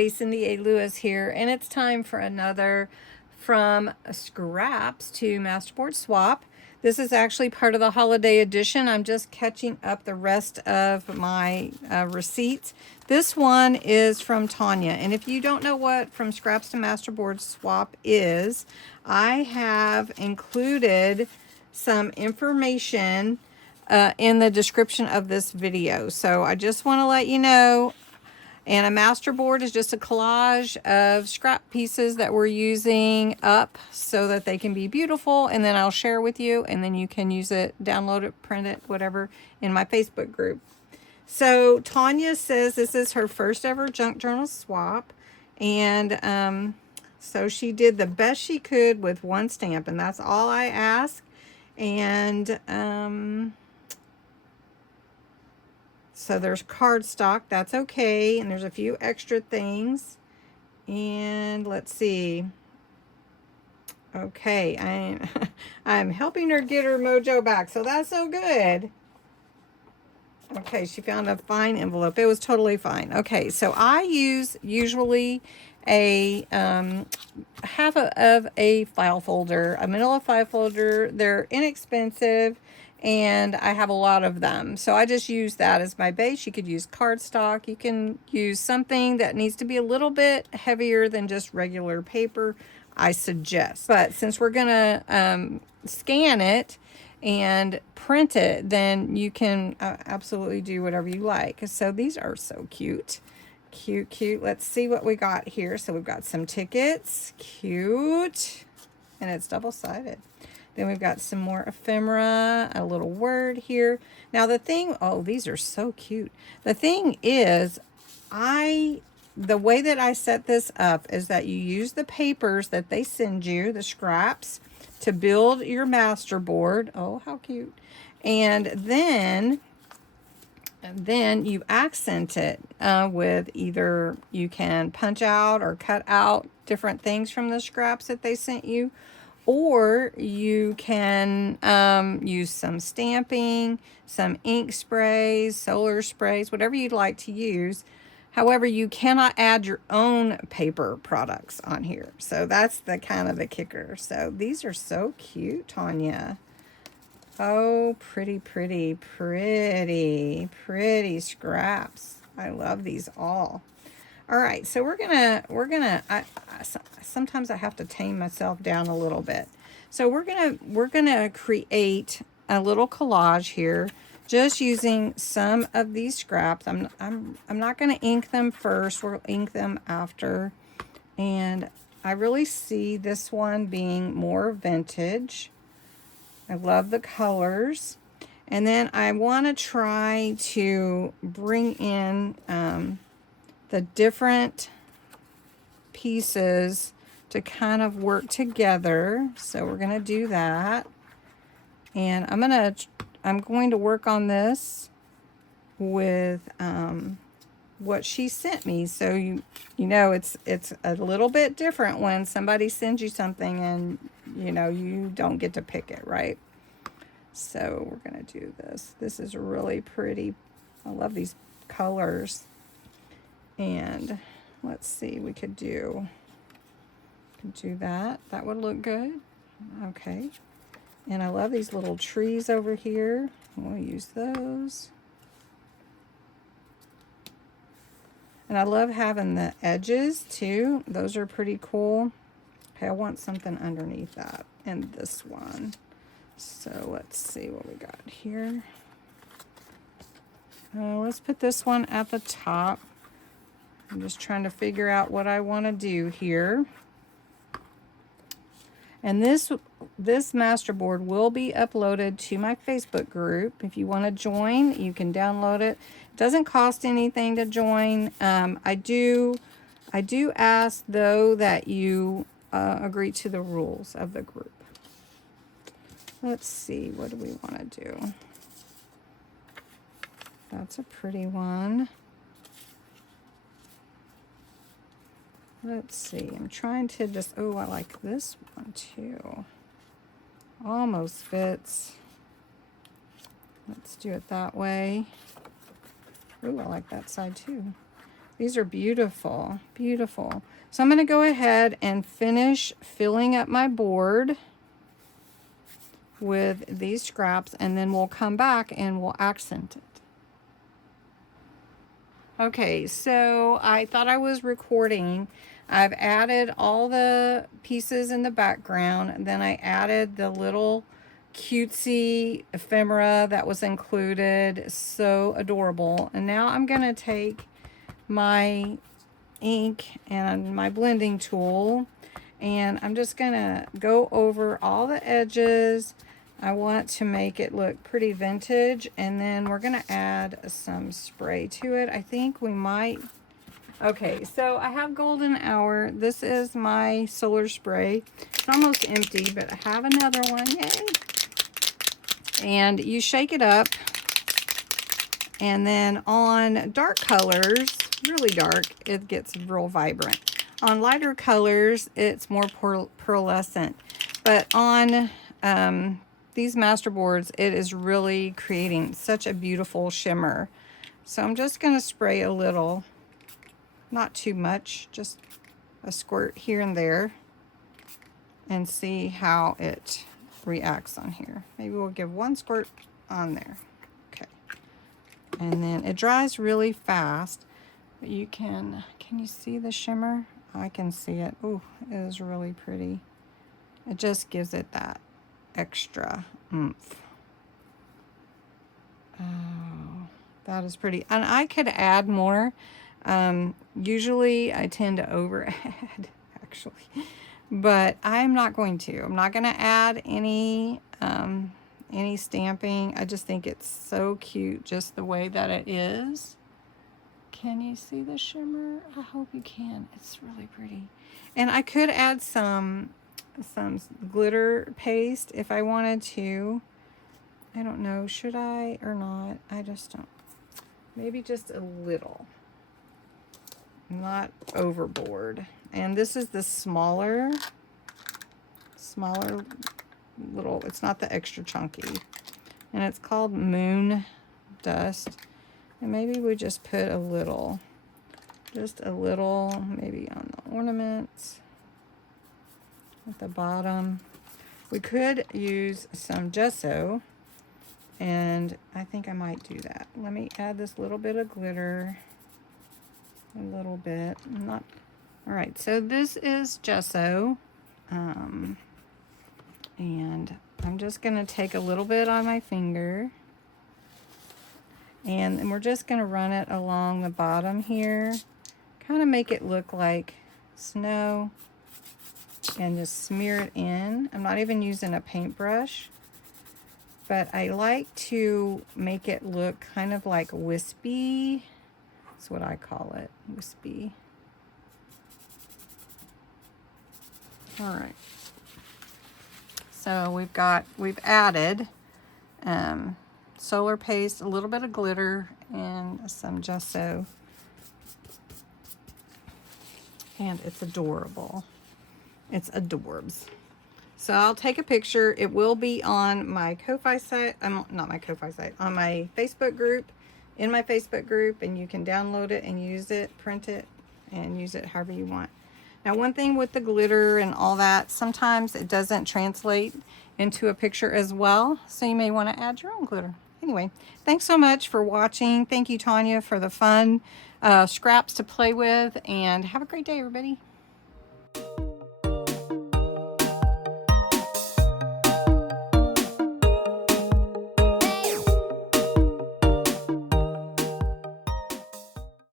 everybody, Cindy A. Lewis here, and it's time for another From Scraps to Masterboard Swap. This is actually part of the holiday edition. I'm just catching up the rest of my receipts. This one is from Tonya, and if you don't know what From Scraps to Masterboard Swap is, I have included some information in the description of this video. So I just want to let you know. And a masterboard is just a collage of scrap pieces that we're using up so that they can be beautiful. And then I'll share with you, and then you can use it, download it, print it, whatever, in my Facebook group. So Tonya says this is her first ever junk journal swap. And so she did the best she could with one stamp, and that's all I ask. And so there's cardstock, that's okay, and there's a few extra things. And let's see. Okay, I'm helping her get her mojo back, so that's so good. Okay, she found a fine envelope. It was totally fine. Okay, so I use usually a half of a file folder, a manila file folder. They're inexpensive, and I have a lot of them. So I just use that as my base. You could use cardstock. You can use something that needs to be a little bit heavier than just regular paper, I suggest. But since we're gonna scan it and print it, then you can absolutely do whatever you like. So these are so cute. Cute. Let's see what we got here. So we've got some tickets. Cute. And it's double-sided. Then we've got some more ephemera, a little word here. Now the thing, oh, these are so cute. The thing is, the way that I set this up is that you use the papers that they send you, the scraps, to build your masterboard. Oh, how cute. And then you accent it with either you can punch out or cut out different things from the scraps that they sent you, or you can use some stamping, some ink sprays, solar sprays, whatever you'd like to use. However, you cannot add your own paper products on here. So that's the kind of the kicker. So these are so cute, Tonya. Oh, pretty scraps. I love these all. All right, so sometimes I have to tame myself down a little bit. So we're gonna create a little collage here, just using some of these scraps. I'm not gonna ink them first. We'll ink them after. And I really see this one being more vintage. I love the colors. And then I want to try to bring in the different pieces to kind of work together. So we're going to do that. And I'm going to work on this with what she sent me. So you know it's a little bit different when somebody sends you something and you don't get to pick it, right? So we're going to do this. This is really pretty. I love these colors. And let's see, we could do that. That would look good. Okay. And I love these little trees over here. We'll use those. And I love having the edges too. Those are pretty cool. Okay, I want something underneath that and this one. So let's see what we got here. Let's put this one at the top. I'm just trying to figure out what I want to do here. And this masterboard will be uploaded to my Facebook group. If you want to join, you can download it. It doesn't cost anything to join. I do ask, though, that you agree to the rules of the group. Let's see, what do we want to do? That's a pretty one. Let's see, I'm trying to just, oh, I like this one too. Almost fits. Let's do it that way. Oh, I like that side too. These are beautiful, beautiful. So I'm going to go ahead and finish filling up my board with these scraps, and then we'll come back and we'll accent it. Okay, so I thought I was recording. I've added all the pieces in the background. Then I added the little cutesy ephemera that was included. So adorable. And now I'm going to take my ink and my blending tool, and I'm just going to go over all the edges. I want to make it look pretty vintage, and then we're going to add some spray to it. I think we might. Okay, so I have Golden Hour. This is my solar spray. It's almost empty, but I have another one. Yay! And you shake it up, and then on dark colors, really dark, it gets real vibrant. On lighter colors, it's more pearlescent. But on these Masterboards, it is really creating such a beautiful shimmer. So I'm just going to spray a little, not too much, just a squirt here and there, and see how it reacts on here. Maybe we'll give one squirt on there. Okay. And then it dries really fast, but you can you see the shimmer? I can see it. Ooh, it is really pretty. It just gives it that extra oomph. Oh, that is pretty. And I could add more. Usually I tend to over add, actually, but I'm not going to. I'm not going to add any stamping. I just think it's so cute just the way that it is. Can you see the shimmer? I hope you can. It's really pretty. And I could add some glitter paste if I wanted to. I don't know, should I or not? I just don't. Maybe just a little. Not overboard. And this is the smaller little, it's not the extra chunky. And it's called Moon Dust. And maybe we just put a little, just a little, maybe on the ornaments at the bottom. We could use some gesso, and I think I might do that. Let me add this little bit of glitter, a little bit. Not all right. So this is gesso, and I'm just gonna take a little bit on my finger. And then we're just going to run it along the bottom here. Kind of make it look like snow. And just smear it in. I'm not even using a paintbrush. But I like to make it look kind of like wispy. That's what I call it. Wispy. Alright. So we've added solar paste, a little bit of glitter, and some gesso. And it's adorable. It's adorbs. So I'll take a picture. It will be on my Ko-Fi site. Not my Ko-Fi site. On my Facebook group. In my Facebook group. And you can download it and use it. Print it. And use it however you want. Now, one thing with the glitter and all that, sometimes it doesn't translate into a picture as well. So you may want to add your own glitter. Anyway, thanks so much for watching. Thank you, Tonya, for the fun scraps to play with. And have a great day, everybody.